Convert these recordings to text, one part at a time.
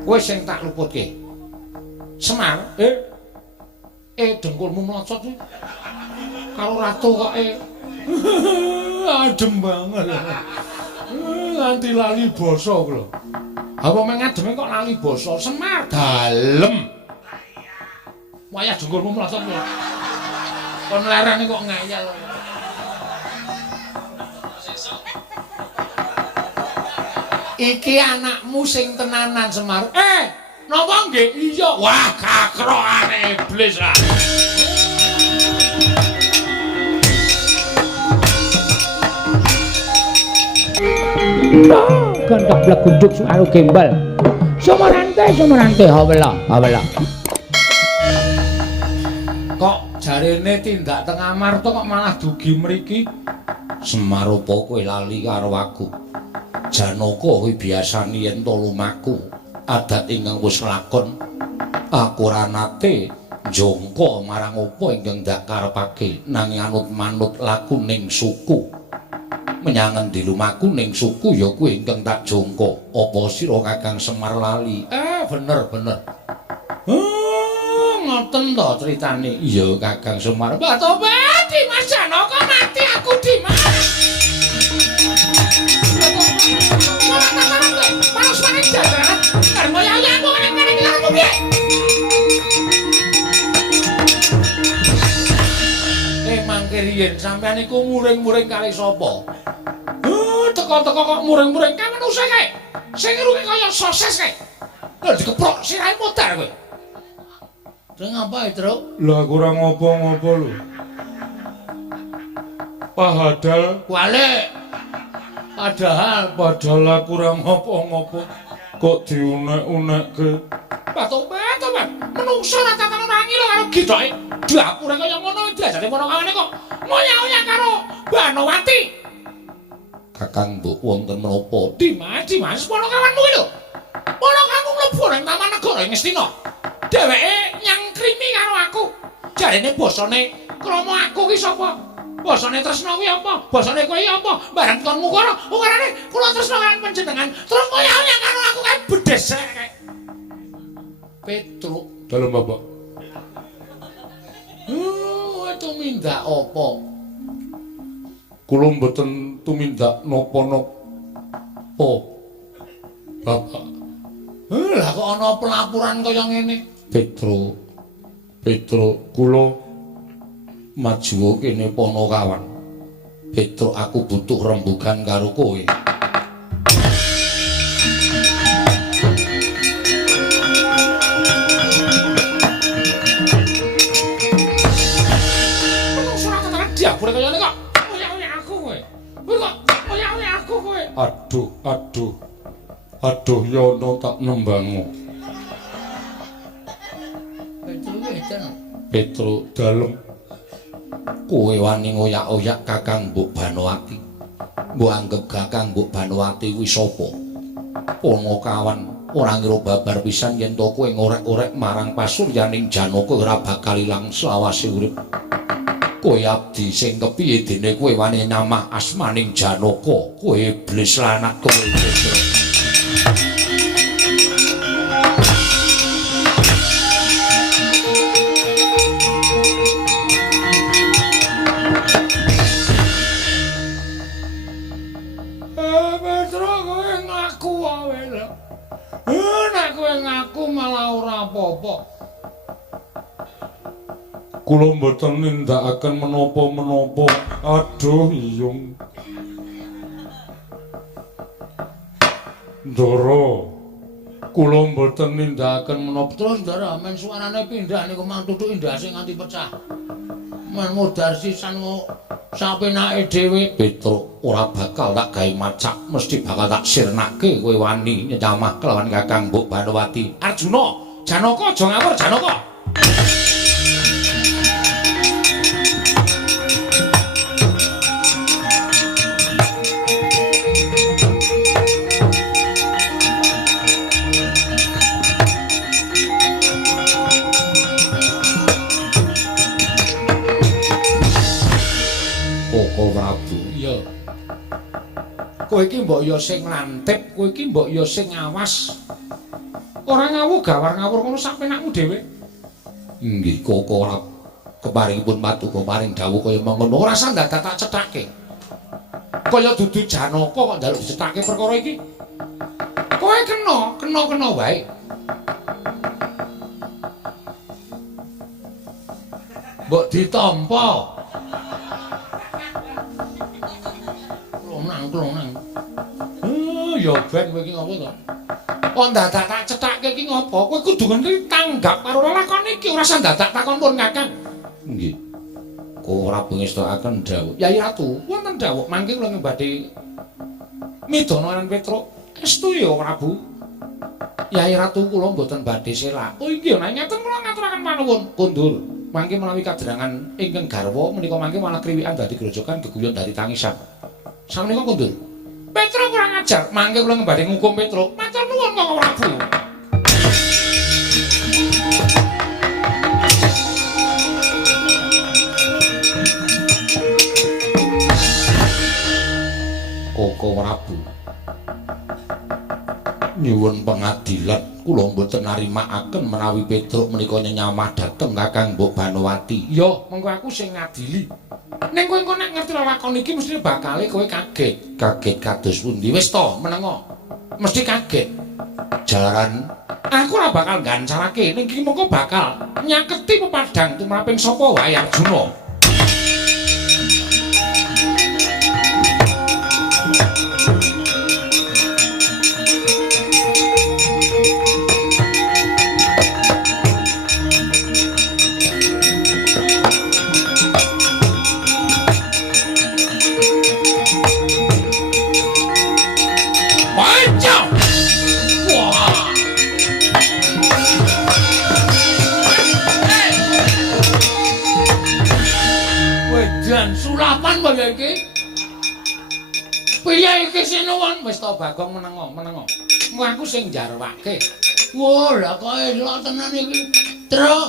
Kowe sing tak luputke. Semar, dengkulmu mlocot iki. Karo ratu kok adem banget. Nganti lali basa kula. Apa mengademe kok lali basa? Semar dalem. Wayah dengkulmu mlocot kok. Kon lerene kok ngayal. Iki anakmu sing tenanan Semar. Napa nggih? Iya. Wah, kakrokane iblis ah. Gandak blagunduk suaru gembal. Sumerante, hawela. Kok jarene tindak teng Amarta kok malah dugi mriki? Semar apa kowe lali karo aku? Janaka kuwi biasane yen to lumaku, adat ingkang wis lakon. Aku ora nate njangka marang apa ingkang dak karepake, nanging anut manut laku ning suku. Menyang endi lumaku ning suku ya kuwi ingkang tak jangka. Apa sira Kakang Semar lali? Bener. Ngoten to critane. Iya Kakang Semar. Mbah Tobat, Dimas Janaka mati aku Dimas. Mangke riyen sampeyan iku muring-muring kali sapa? Teko-teko kok muring-muring ka manusa kae. Sing iruke kaya sosis kae. Lha dikeprok sirahe modar kowe. Deng apa, Tru? Lah kurang ngopo-ngopo lho. Padahal aku ora ngopo-ngopo kok diunek-unekke. Tobat. Menungsa ora tatan rangi lho karo gitoke. Dapure kaya ngono diajari ponokawane kok ngoyak-ngoyak karo Banowati. Kakang mbok wonten menapa? Dimas ponokawanmu iki lho. Ponokanmu mlebu ning Taman Negara ing Ngastina. Dheweke nyangkrimi karo aku. Jarene basane krama aku ki sapa? Basane tresna kuwi apa? Basane kowe apa? Bareng kon ukarane kula tresna kaliyan panjenengan. Terus ngoyak-ngoyak karo aku kae bedesek kae. Petruk Dalem Bapak. Tumindak apa? Kula mboten tumindak napa-napa. Bapak. Lah kok ana pelapuran kaya ngene? Petruk, kula maju kene Ponokawan. Petruk aku butuh rembugan karo kowe. Diapure kaya ngene kok. Oyak-oyak aku kowe. Kowe kok oyak-oyak aku kowe. Aduh yono tak nembango. Petruk dalem. Kowe wani ngoyak-oyak Kakang Mbok Banowati. Mbok anggap Kakang Mbok Banowati kuwi sapa? Ponokawan ora ngira babar pisan yen to kowe ngorek-orek marang pasuryaning Janaka ora bakal ilang selawase urip. Kowe abdi sing kepiye dene kowe wani nyamah asmaning Janaka? Kowe iblis lanat kowe. Kula mboten nindakaken menapa-menapa. Aduh, iyung. Ndara. Kula mboten nindakaken menapa. Terus Ndara men suarane pindah niku mang tutuk indase nganti pecah. Men modar sisan sapenake dhewe. Petruk ora bakal tak gawe macak, mesti bakal tak sirnake kowe wani nyamah kelawan Kakang Mbok Banowati. Arjuna, Janaka aja ngawur Janaka. Prabu. Iya. Kowe iki mbok ya sing lantip, kowe iki mbok ya sing awas. Ora ngawuh gawar ngawur ngono sak penakmu dhewe. Nggih, kok ora keparingipun patuko paring dawuh kaya mengkono. Ora usah dadak tak cethake. Kaya dudu Janaka kok njaluk dicethake perkara iki. Kowe kena wae. Mbok ditampa. Klonang. Ya ben kowe iki ngopo to? Kok dadak tak cethake iki ngopo? Kowe kudu ngerti tanggap karo lakon iki, ora usah dadak takon pun Kakang. Nggih. Kok ora pengestakaken dawuh. Yai Ratu, wonten dawuh mangke kula badhe midana lan Petruk. Estu ya Prabu. Yai Ratu kula mboten badhe selak. Oh inggih, nek ngeten kula ngaturaken panuwun kondur. Mangke menawi kaderangan ingkang garwa menika mangke malah kriwikan dadi grojokan geguyon dari tangisan. Sameneika kondur. Petruk kurang ajar, mangke kula badhe ngukum Petruk. Matur nuwun Kakang Prabu. Koko Prabu. Nyuwun pengadilan, kula mboten narimakaken menawi Petruk menika nyamah dhateng Kakang Mbok Banowati. Ya, mengko aku sing ngadili. Ning kowe engko nek ngerti lakon iki mesti bakale kowe kaget. Kaget kados pundi? Wis to, menengo. Mesti kaget. Jalaran aku ora bakal gancarake, ning iki mengko bakal nyaketi pepadang tumraping sapa wae Arjuna. Sulapan kaya iki. Piye iki sinuwun? Wis to Bagong menengo. Engko aku sing jarwake. Wah, lah kok elok tenan iki. Truk.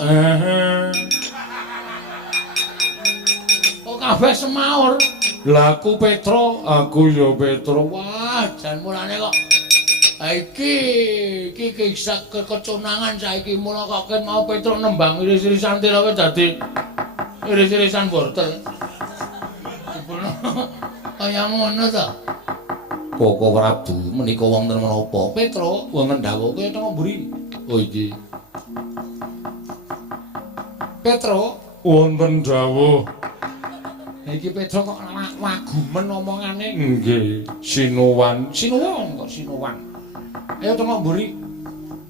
Kok kabeh semaur. Lah aku Petro, aku ya Petro. Wah, jan mulane kok iki kisah keconangan saiki mula kok ken mau Petro nembang iris-irisan tirawe dadi iris-irisan wortel. Kaya ngono to. Koko Prabu menika wonten menapa? Petro wonten dawuh kaya teng mburi. Oh iki. Petro Wonten dawuh. Iki Petro kok wagumen omongane. Nggih, sinuwan. Sinuwun. Ayo teng mburi.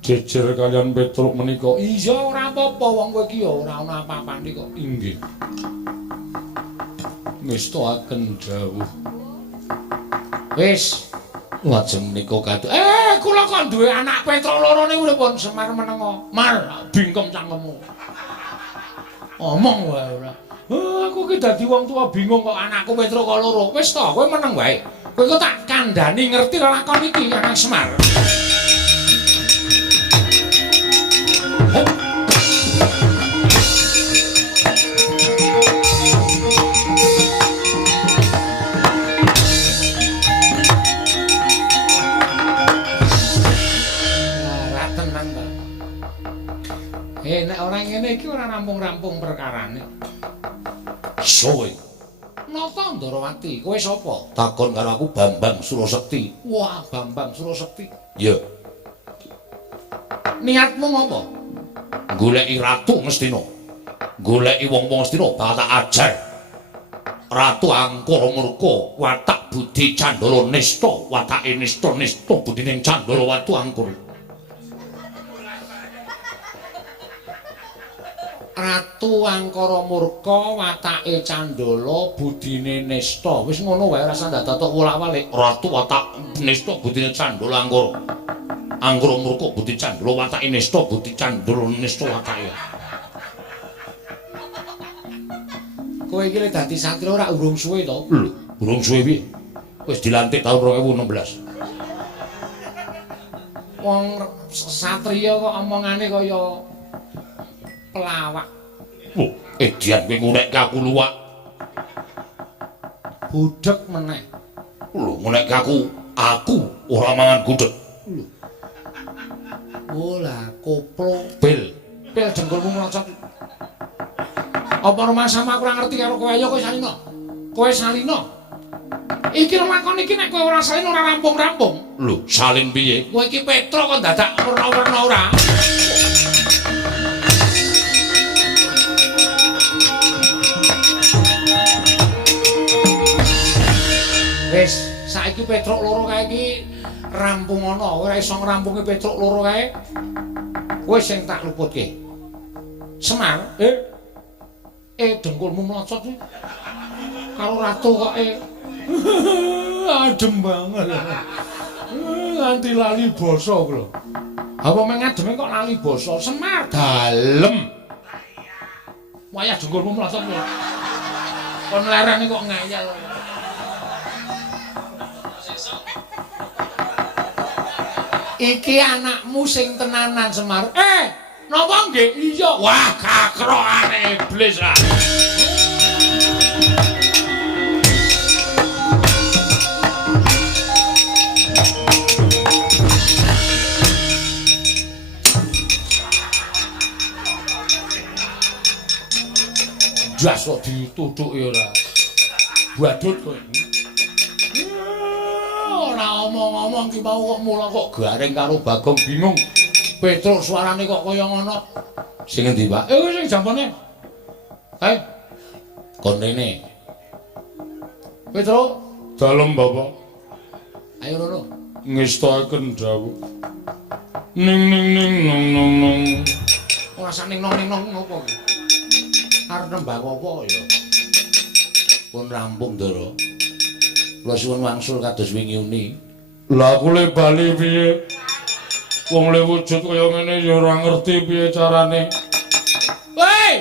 Jejer kalian Petruk menika. Iya ora apa-apa wong kowe iki ya ora ana apa-apane kok. Inggih. Ngestakaken dawuh. Wis, lajeng menika kaduk. Kula kok duwe anak Petruk loro niku pun Semar menengo. Mar, bingkem cangkemmu. Omong wae ora. Aku ki dadi wong tua bingung kok anakku Petruk kok loro. Wis to, kowe meneng wae. Kowe kok tak kandhani ngerti lakon iki anak Semar. Nek ora ngene iki ora rampung-rampung perkarane. Soe. Nata Ndarawati, kowe sapa? Takon karo aku Bambang Surasekti. Wah, Bambang Surasekti. Ya. Niatmu ngopo? Goleki ratu Ngastina. Goleki wong-wong Ngastina bakal tak ajar. Ratu Angkara murka, watak budi Candala nista, watake nista budine Candala watu Angkara. Ratu Angkara murka, watake Candala, budine nista. Wis ngono wae ora usah dadak wolak-walik. Ratu watak nista, budine Candala Angkara. Angkara murka, budi Candala, watake nista, budi Candala nista watake. Kowe iki lek dadi satria ora urung suwe to? Lho, urung suwe piye? Wis dilantik tahun 2016. Wong satria kok omongane kaya pelawak. Oh, edian kowe ngunekke aku luwak. Budhek meneh. Lho, ngunekke aku ora mangan gudeg. Lho. Olah koplo pil. Pil jengkulmu melocot. Apa rumah sama aku ora ngerti karo kowe ayo kowe salino. Kowe salino. Iki lakon iki nek kowe ora salin ora rampung-rampung. Lho, salin piye? Kowe iki Petro kok dadak werna-werna ora. Wis, saiki Petruk loro kae iki rampung ana, ora iso ngrampungi Petruk loro kae. Kowe sing tak luputke. Semar, dengkulmu mlocot iki. Karo ratu kok adem banget. Nganti lali basa kula. Apa mengademe kok lali basa? Semar dalem. Wayah dengkulmu mlocot kok. Kon lerene kok ngayal. Iki anakmu sing tenanan Semar. Napa nggih? Iya. Wah, kakrokane iblis ah. Jas kok ditutuki ora. Badut kowe. Ora omong-omong ki mau kok mula kok garing karo Bagong bingung. Petruk suarane kok kaya ngono. Sing endi, Pak? Sing jampane. Kon rene. Petruk, Dalem, Bapak. ayo rono. Ngestaken dawuh. Ning ning ning nong nong nong. Ora sak ning nong ngopo ki? Arep nembang apa ya? Pun rampung, Ndara. Kula suwun wangsul kados wingi uni. Lah aku le bali piye? Wong le wujud kaya ngene ya ora ngerti piye carane. Woi!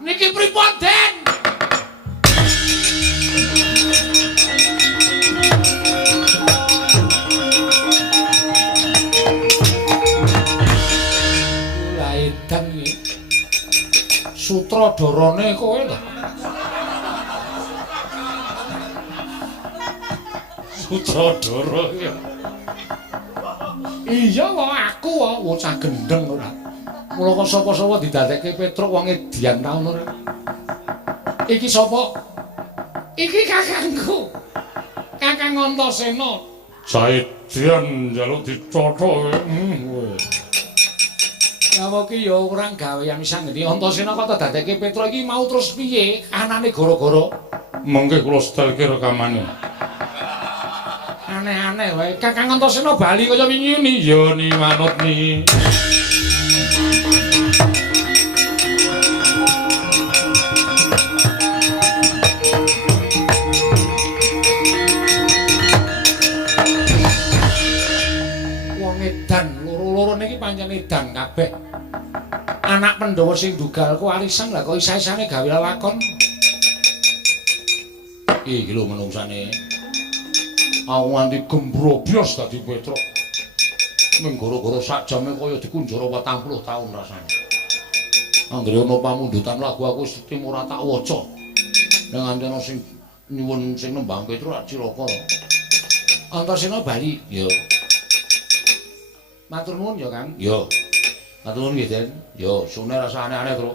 Niki pripun, Den? Lah edan iki. Sutradarane kowe to? Sutradara ya. Iya kok aku kok bocah gendeng ora. Mula kok sapa-sapa didadekke Petruk wong edian taun ora. Iki sapa? Iki kakangku. Kakang Antasena. Saedian njaluk dicotho. Kamu ki ya kurang gawean pisan ngendi Antasena kok dadekke Petruk iki mau terus piye? Anane gara-gara Mengke kula setelke rekamane. aneh-aneh wae. Kakang Antasena bali kaya wingi ni. Ya ni manut ni. Wong edan, loro-loro niki pancen edan kabeh. Anak Pandhawa sing dugalku arisan lah kok isa-isane gawe lakon. Iki lho menungsane. Aku nganti gembrobyos dadi Petruk. Ming gara-gara sak jame kaya dikunjara 40 taun rasane. Anggere ana pamundutan lagu aku tim ora tak waca. Ning nganti ana sing nyuwun sing nembang Petruk rak cilaka. Antasena bali, ya. Matur nuwun ya, Kang. Ya. Matur nuwun nggih, Den. Ya, sune rasa aneh-aneh, Tru.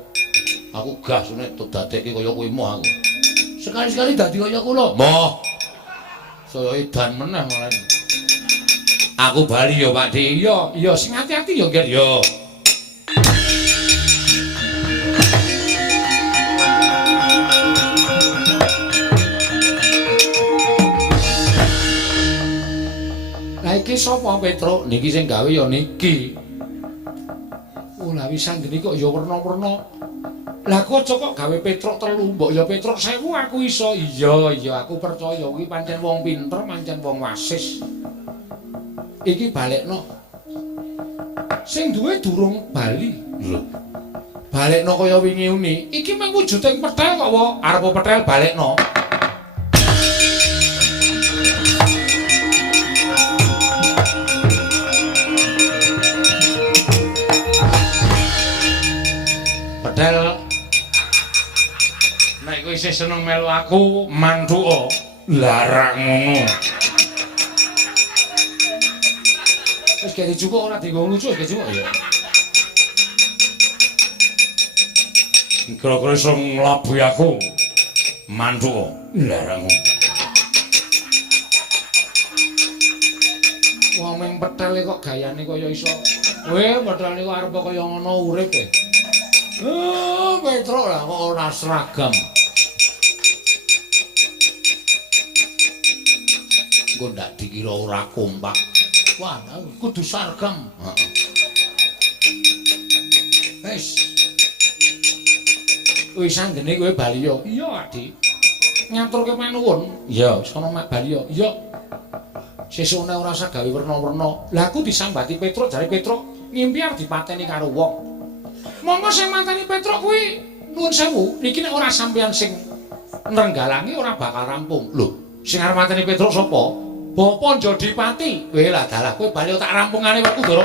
Aku gah sune dadekke kaya kowe moh aku. Sekali-sekali dadi kaya kula. Moh. Saya edan meneh malah. Aku bali ya, Pak Dik. Iya, sing ati-ati ya, Nggih. Ya. Lah iki sapa Petruk? Niki sing gawe ya niki. Oh, lah wis anggene kok ya werna-werna. Lah kok kok gawe Petruk 3, mbok ya Petruk 1000 aku iso. Iya, aku percaya kuwi pancen wong pinter, pancen wong wasis. Iki balekno. Sing duwe durung bali. Lho. Balekno kaya wingi uni. Iki mung wujuding petel kok wae. Arep petel balekno. Petel nek kowe isih seneng melu aku mantuka larang ngono. Wis gak dijupuk ora dienggo lucu wis dijupuk ya. Kira-kira iso nglabuhi aku. Mantuk. Larang. Wong ming petele kok gayane kaya iso. Petele kok arep kaya ngono urip e. Petro lah kok ora seragam. Engko ndak dikira ora kompak. Wah, kudu seragam. Heeh. Wis. Wis anggene kowe bali yo. Iya, Adik. Ngaturke panuwun. Iya, sono mak bali yo. Iya. Sesune ora usah gawe werna-werna. Lah aku disambati Petruk, jare Petruk ngimpi arep dipateni karo wong. Monggo sing mateni Petruk kuwi nuwun sewu, niki nek ora sampeyan sing nrenggalangi ora bakal rampung. Lho, sing arep mateni Petruk sapa? Bapa Jodipati. Weh lah dalah kowe bali tak rampungane wektu, Doro.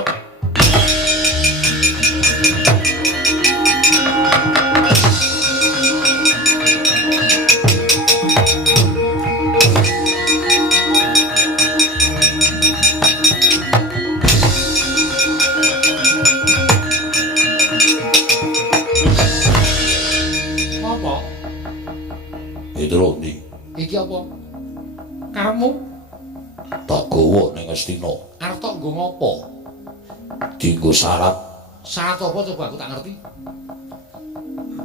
Pedro ndi? Iki apa? Karepmu Tak gawa ning Astina. arep tok nggo ngopo? Dienggo syarat Syarat apa coba aku tak ngerti?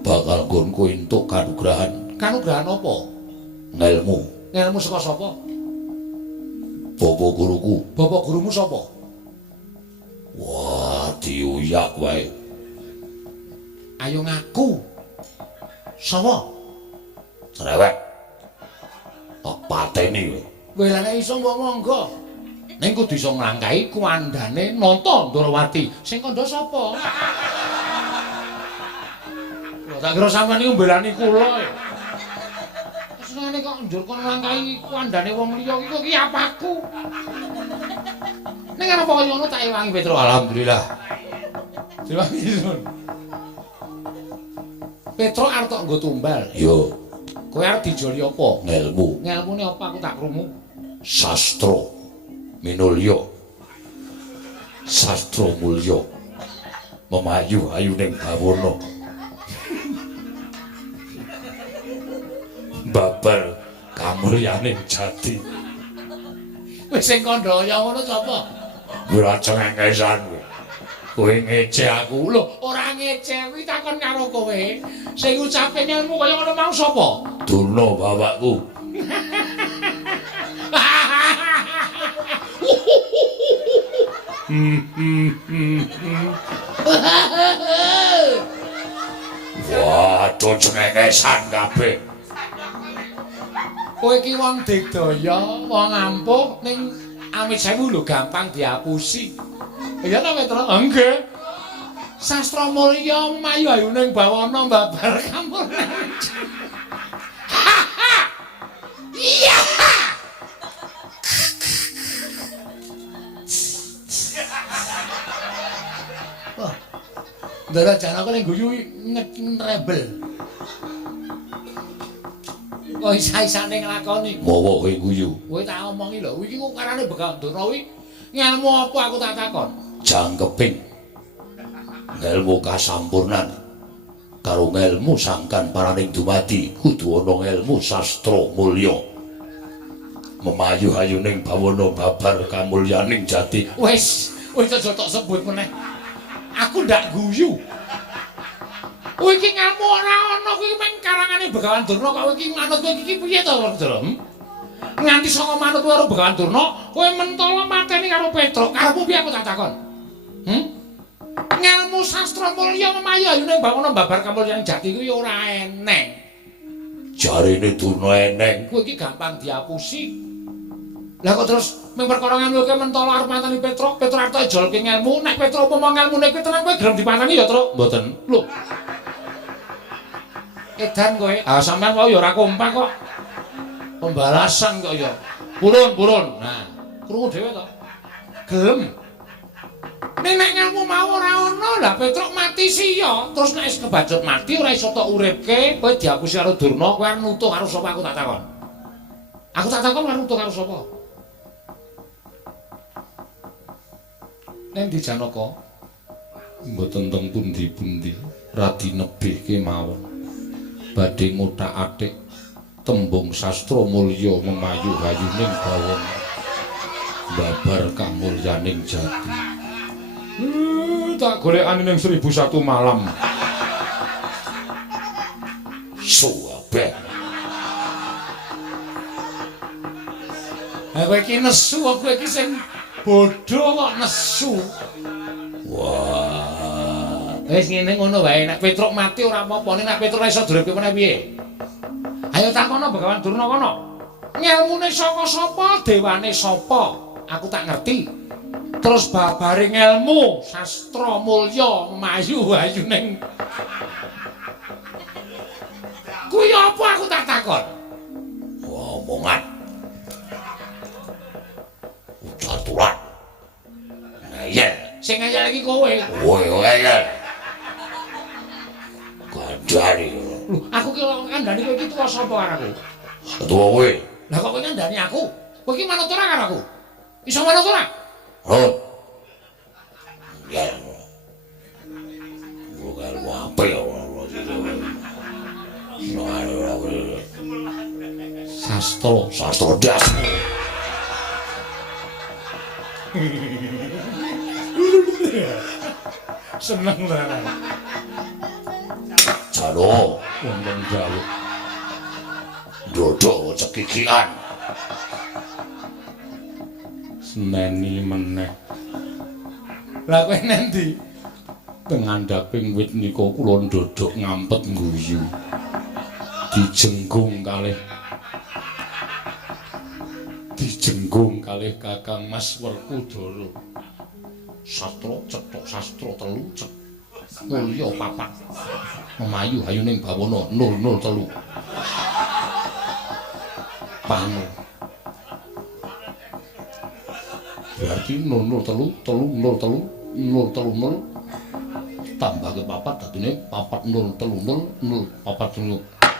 bakal nggonku entuk kanugrahan Kanugrahan apa? ngelmu. Ngelmu saka sapa? Bapa guruku. Bapak gurumu sapa? Wah, diuyak wae. Ayo ngaku. Sapa? Cerewet. Tak pateni kowe. Kowe lha nek iso mbok monggo. Ning kudu iso nglangkai kuandane Nata Ndrawati. Sing kandha sapa? Lho tak kira sampeyan iki mbelani kula. Senengane kok njur kon nglangkai kuandane wong liya iki kok iki apaku. Ning ana apa kaya ngono tak ewangi Petro. Alhamdulillah. Diwangi sun. Petro arep tok nggo tumbal. Yo, Kowe arep dijoli apa? ngelmu, Ngelmune apa aku tak krungu? sastra, minulya. Sastra mulya. Memayu-ayu ning bawana. Babar kamulyaning jati. Wis sing kandha kaya ngono sapa? Ora cengengesan kowe. Kowe ngece aku. Lho, ora ngece kuwi takon karo kowe. Sing ngucape ngelmu kaya ngono mau sapa? Durna bapakku. Waduh cengengesan kabeh. Kowe iki wong digdaya, wong ampuh ning amit sewu lho gampang diapusi. Iya ta Petro? Nggih. Sastra mulya mayu-ayu ning bawana babar kamu. Iya. Wah. Ndara jana kok ning guyu nrebel. Kok isa-isane nglakoni. Mawa kowe guyu. Kowe tak omongi lho, iki kok karane Begal Durna kuwi ngelmu apa aku tak takon. Jangkeping. Ngelmu kasampurnan. Karo ngelmu sangkan paraning dumadi kudu ana ngelmu sastra mulya. Memayu-ayu ning bawana babar kamulyaning jati. Wis aja tok sebut meneh. Aku ndak guyu. Kowe iki ngelmu ora ana kuwi mung karangane Begawan Durna kok kowe iki manut kowe iki piye to, Ndra? Nganti saka manut karo Begawan Durna, kowe mentala mateni karo Petruk. Karepmu piye aku tak takon? Ngelmu sastra mulya memayu ning bawana babar kamulyaning jati kuwi ora eneng. Jarine Durna eneng. Kowe iki gampang diapusi. Lah kok terus mung perkara ngelmu kowe mentala arep mateni Petruk, Petruk arep jolke ngelmu, nek Petruk upama ngelmune kuwi tenan kowe gelem dipateni ya, Truk? Mboten. Lho. Edan kowe. Ah sampean wae ya ora kompak kok. Pembalasan kok ya. Purun. Nah, krungu dhewe to. Gelem. Nek ngelmu mau ora ana, lah Petruk mati siya. Terus nek wis kebajut mati ora iso tok uripke, kowe diapusi karo Durna, kowe arep nutuh karo sapa aku tak takon. Aku tak takon arep nutuh karo sapa? Nendi Janaka? Mboten teng pundi-pundi radi nebih kemawon. Badhe nguthak-athik tembung sastra mulya memayu hayuning bawon. Babar kamulyaning jati. Tak golekane ning 1001 malam. Suwabeh. Kowe iki nesu, kowe iki sing bodho kok nesu. Wah. Wis ngene ngono wae, nek Petruk mati ora apa-apa, nek Petruk iso duripke meneh piye? Ayo takono Begawan Durna kono. Ngelmune saka sapa, dewane sapa? Aku tak ngerti. Terus babare ngelmu, sastra mulya, mayu ayuning. Kuwi apa aku tak takon? Omongan. Ucaturan. Ngeyel. Sing ngeyel iki kowe. Kowe ngeyel. Kandhani. Aku ki kandhani kowe iki tuwa sapa karo aku? Tuwa kowe. Lah kok kowe ngandani aku? Kowe iki manut ora karo aku? Iso manut ora? Manut. Ya. Bukan apa ya. Sastra das. Seneng banget. Jalo, wonten jalo. Dodok cekikian. Seneni meneh. Lah kowe nendi? Teng andhaping wit nika kula ndodok ngampet ngguyu. Dijenggung kalih Kakang Mas Werkudara. Sastra cetok sastra telu cek. Mulya papat. Memayu hayuning bawana 003. Panu. Berarti 003 tambah ke papat dadine 4030 047.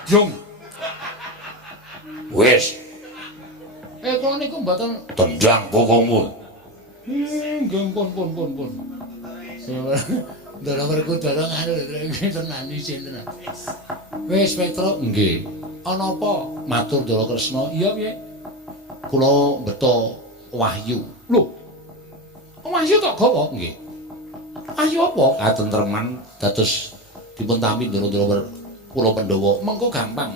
Jung. Wis. Kula niku mboten tendang bokongmu. Nggih pun. Ndara Werkudara ngono tenan isin tenan. Wis Petruk nggih. Ana apa? Matur Ndara Kresna. Iya piye? Kula beto wahyu. Lho. Wahyu tok gawa nggih. Wahyu apa? Katentreman dados dipun tampi Ndara kula Pandhawa. Mengko gampang.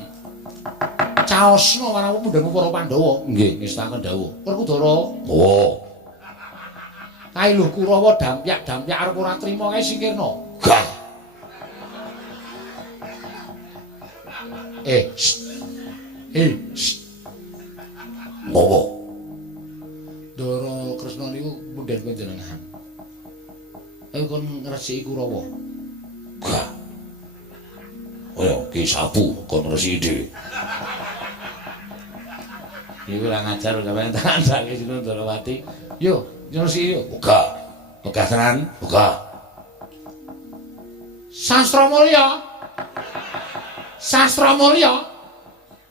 Caosna marang pundhang para Pandhawa. Nggih, ngestaken dawuh. Werkudara. Oh. Kae lho Kurawa dampyak arep ora trima kae singkirna. Gah. Ngopo? Ndara Kresna niku mundhen panjenengan. Kon ngresiki Kurawa. Gah. Oh, ki sapu kon ngresiki dhewe. Iku ora ngajar sampeyan tak sinu Ndarawati. Yo, ngresiki yo. Buka. Buka tenan, buka. Sastra mulya.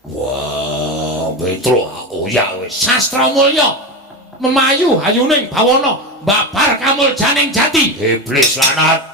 Wah, Petruk oyak wis. Sastra mulya. Memayu hayuning bawana, babar kamuljaning jati. Iblis lanat.